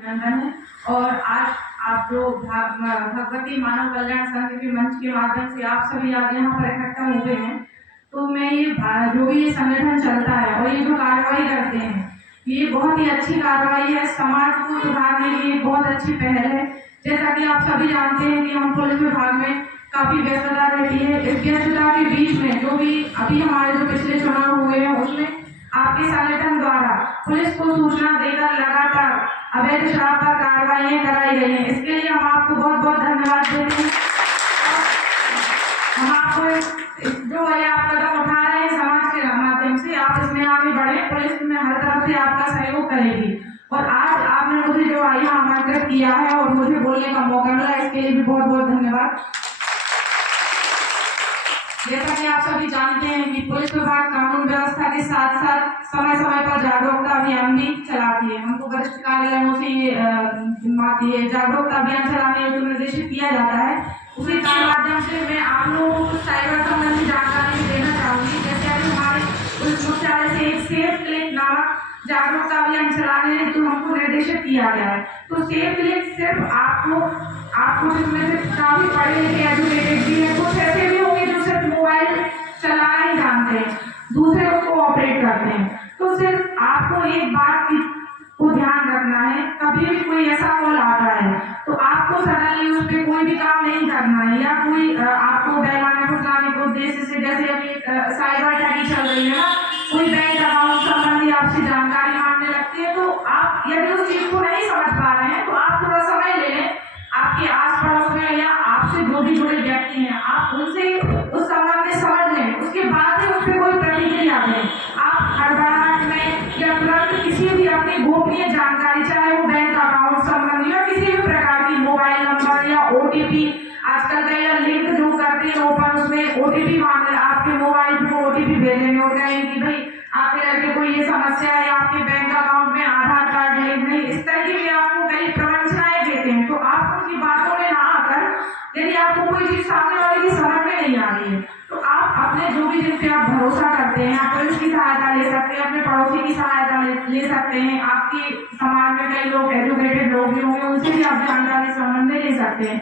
अभिनंदन है। और आज आप जो भगवती मानव कल्याण संघ के मंच के माध्यम से आप सभी आज यहाँ पर इकट्ठा हुए हैं, तो मैं ये जो भी ये संगठन चलता है और ये जो कार्रवाई करते हैं, ये बहुत ही अच्छी कार्रवाई है। समाज को सुधारने के लिए बहुत अच्छी पहल है। जैसा कि आप सभी जानते हैं कि हम पुलिस विभाग में काफी व्यस्तता रहती है। इस व्यस्तता के बीच में जो भी अभी हमारे जो पिछले चुनाव हुए हैं, उसमें आपके संगठन द्वारा पुलिस को सूचना देकर लगातार अवैध शराब पर कार्रवाइयां कराई गई हैं। इसके लिए हम आपको बहुत बहुत धन्यवाद देते हैं। हम आपको जो है आप कदम उठा रहे हैं समाज के माध्यम से, आप इसमें आगे बढ़े। पुलिस में हर तरफ से आपका सहयोग करेगी। और आज आपने मुझे जो यहाँ आमंत्रित किया है और मुझे बोलने का मौका मिला, इसके लिए भी बहुत बहुत धन्यवाद। जैसा कि आप सभी जानते हैं कि पुलिस विभाग कानून व्यवस्था के साथ साथ समय समय पर जागरूकता अभियान भी चलाती है। हमको वरिष्ठ कार्यालयों से ये जागरूकता अभियान चलाने हेतु निर्देशित किया जाता है। उसी के माध्यम से मैं आप लोगों को साइबर संबंधी जानकारी देना चाहूंगी। जैसे अभी हमारे पुलिस मुख्यालय से एक सेफ क्लिक नामक जागरूकता अभियान चलाने हेतु हमको निर्देशित किया गया है। तो सेफ क्लिक सिर्फ आपको जिसमें से काफी पढ़े लिखे एजुकेटेड भी है, कुछ ऐसे भी होंगे जो सिर्फ मोबाइल चलाना ही जानते हैं, दूसरे उसको ऑपरेट करते हैं। तो सिर्फ आपको एक बात को ध्यान रखना है, कभी भी कोई ऐसा कॉल आता है तो आपको सडनली उस पर कोई भी काम नहीं करना है, या कोई आपको बहलाने फुसलाने के उद्देश्य से, जैसे अभी साइबर ठगी चल रही है ना, कोई बैंक अकाउंट संबंधी आपसे जानकारी मांगने लगती है, तो आप यदि उस चीज को नहीं समझ पा रहे हैं तो आप थोड़ा समय ले लें। आपके आस पड़ोस में या आपसे जो भी जुड़े व्यक्ति हैं, आप उनसे उस संबंध में समझ लें, उसके बाद में उस पर कोई प्रतिक्रिया दें। आप हड़बड़ाहट में या तुरंत किसी भी अपनी गोपनीय जानकारी, चाहे वो बैंक अकाउंट संबंधी या किसी भी प्रकार की मोबाइल नंबर या ओटीपी, आजकल कई लिंक जो करते हैं ओपन, उसमें ओटीपी मांगे, आपके मोबाइल पर ओटीपी भेजेंगे और कहेंगे कि भाई आपके लड़के कोई ये समस्या है, आपके बैंक अकाउंट में आधार कार्ड लिंक नहीं, इस तरीके की आपको कई प्रवंचनाएं देते हैं। तो आप उनकी बातों में ना आकर, यदि आपको कोई चीज सामने वाले की समझ में नहीं आ रही है, तो आप अपने जो भी जिन पे आप भरोसा करते हैं, आप पुलिस की सहायता ले सकते हैं, अपने पड़ोसी की सहायता ले सकते हैं, आपके समाज में कई लोग एजुकेटेड लोग भी होंगे, उनसे भी आप जानकारी संबंध में ले सकते हैं।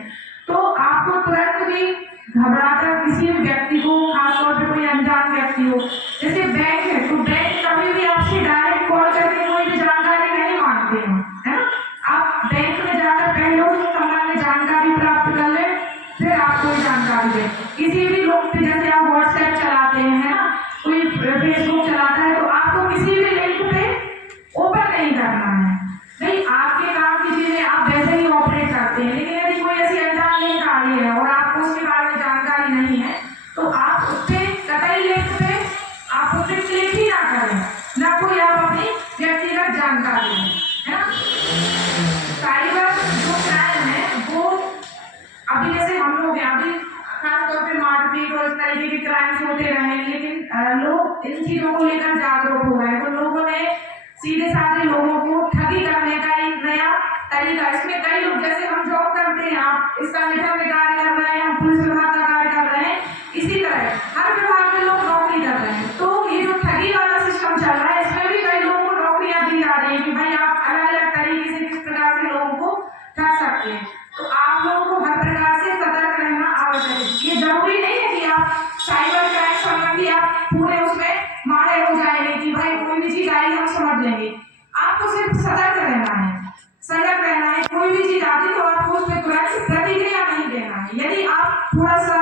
तो आपको तुरंत भी घबराकर किसी भी व्यक्ति को, खासतौर पर कोई अनजान व्यक्ति हो, जैसे बैंक है, तो बैंक कभी भी आपसे डायरेक्ट कॉल करके कोई भी जानकारी नहीं मांगते हैं, है ना। आप बैंक में जाकर पहले उस संबंध में जानकारी प्राप्त कर ले, फिर आप कोई जानकारी दें। किसी भी लोग पे, जैसे आप व्हाट्सएप चलाते हैं, है ना, कोई फेसबुक चलाता है, तो आपको किसी भी लिंक पे ओपन नहीं करना है। नहीं, आपके काम की चीजें आप वैसे ही ऑपरेट करते हैं, लेकिन यदि कोई ऐसी अनजान लिंक आ रही है और आपको उसके बारे में जानकारी नहीं है, तो आप उससे कतई लिंक पे आप उससे क्लिक ही ना करें, ना कोई आप अपनी व्यक्तिगत जानकारी दें, है ना। साइबर जो क्राइम है वो अभी जैसे हम लोग हैं, अभी खासतौर पे मारपीट और इस तरीके के क्राइम्स होते रहे, लेकिन लोग इन चीजों को लेकर जागरूक हो गए। तो लोगों ने सीधे साधे लोगों को ठगी करने का एक नया तरीका, इसमें कई लोग, जैसे हम जॉब करते हैं, आप इस संगठन में कार्य कर रहे हैं, हम पुलिस विभाग का कार्य कर रहे हैं, इसी तरह हर विभाग में लोग नौकरी कर रहे हैं। तो ये जो ठगी वाला सिस्टम चल रहा है, इसमें भी कई लोगों को नौकरियां दी जा रही है कि भाई आप अलग अलग तरीके से किस प्रकार से लोगों को ठग सकते हैं। तो आप लोगों को हर प्रकार से सतर्क रहना आवश्यक है। ये जरूरी नहीं है कि आप साइबर क्राइम संबंधी आप पूरे उसमें माहिर हो जाएंगे कि भाई कोई भी चीज आई हम समझ लेंगे। आपको सिर्फ सतर्क रहना है, सजग रहना है। कोई भी चीज आती तो आपको उस पर तुरंत प्रतिक्रिया नहीं देना है। यदि आप थोड़ा सा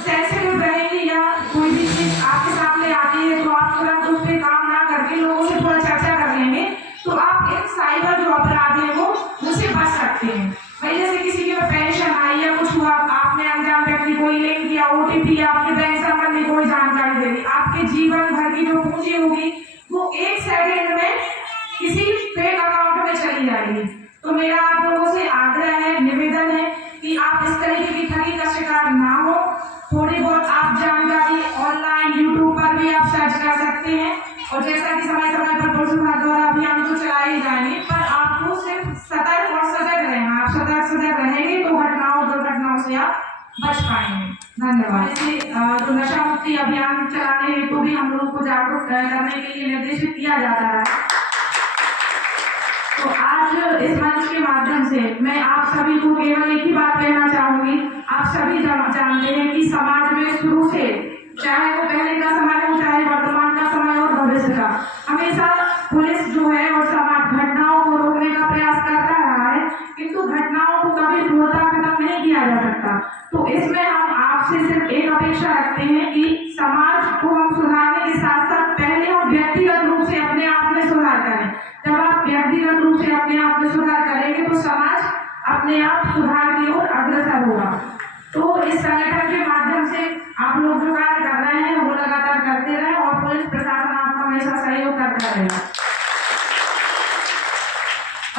सेंसिटिव रहेंगे या कोई भी चीज आपके सामने आती है तो आप तुरंत उस पर काम ना करके लोगों से थोड़ा चर्चा कर लेंगे, तो आप एक साइबर जो अपराध है वो उससे बच सकते हैं। भाई जैसे किसी के पेंशन आई या कुछ हुआ, आपने अनजान व्यक्ति कोई लिंक किया, ओटीपी, आपके बैंक संबंधी कोई जानकारी दे दी, आपके जीवन भर की जो पूंजी होगी वो एक सेकंड में किसी फेक अकाउंट में चली जाएगी। तो मेरा आप लोगों से आग्रह है, निवेदन है कि आप इस तरीके की ठगी का शिकार ना हो। थोड़ी बहुत आप जानकारी ऑनलाइन यूट्यूब पर भी आप सर्च कर सकते हैं, और जैसा कि समय समय पर पुलिस विभाग द्वारा अभियान तो चलाए ही जाएंगे, पर आपको सिर्फ सतर्क और सजग रहना। आप सजग रहेंगे तो घटनाओं दुर्घटनाओं से आप बच पाएंगे। धन्यवाद। ऐसे जो नशा मुक्ति अभियान चलाने हेतु भी हम लोग को जागरूक करने के लिए निर्देशित किया जाता है। तो तो आज इस मंच के माध्यम से मैं आप सभी को केवल एक ही बात कहना चाहूंगी। आप सभी जानते हैं कि समाज में शुरू से, चाहे वो पहले का समय हो, चाहे वर्तमान का समय और भविष्य का, हमेशा पुलिस जो है और समाज घटनाओं को रोकने का प्रयास करता रहा है, किंतु घटनाओं को कभी पूर्णतः खत्म नहीं किया जा सकता। तो इसमें हम आपसे सिर्फ एक अपेक्षा रखते हैं कि समाज को हम सुधारने के साथ साथ पहले हम व्यक्तिगत रूप से अपने आप में सुधार करें। जब आप व्यक्तिगत रूप से अपने आप में सुधार करेंगे तो समाज अपने आप सुधार की ओर अग्रसर होगा। तो इस संगठन के माध्यम से आप लोग जो कार्य कर रहे हैं वो लगातार करते रहें और पुलिस प्रशासन आपका हमेशा सहयोग करता रहेगा।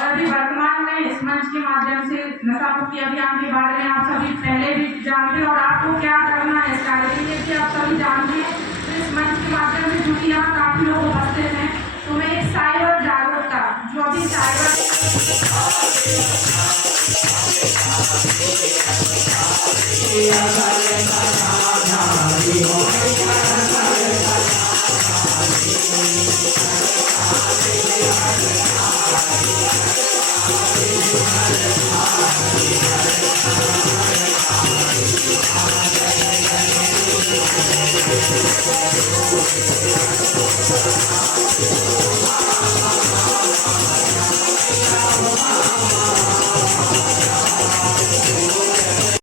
और अभी वर्तमान में इस मंच के माध्यम से नशा मुक्ति अभियान के बारे में आप सभी पहले भी जानते हैं और आपको क्या करना है इस कार्य के लिए भी आप सभी जानते हैं। तो इस मंच के माध्यम से चूंकि यहाँ काफी लोग उपस्थित हैं, तो मैं एक साइबर जागरूकता जो अभी साइबर Thank you.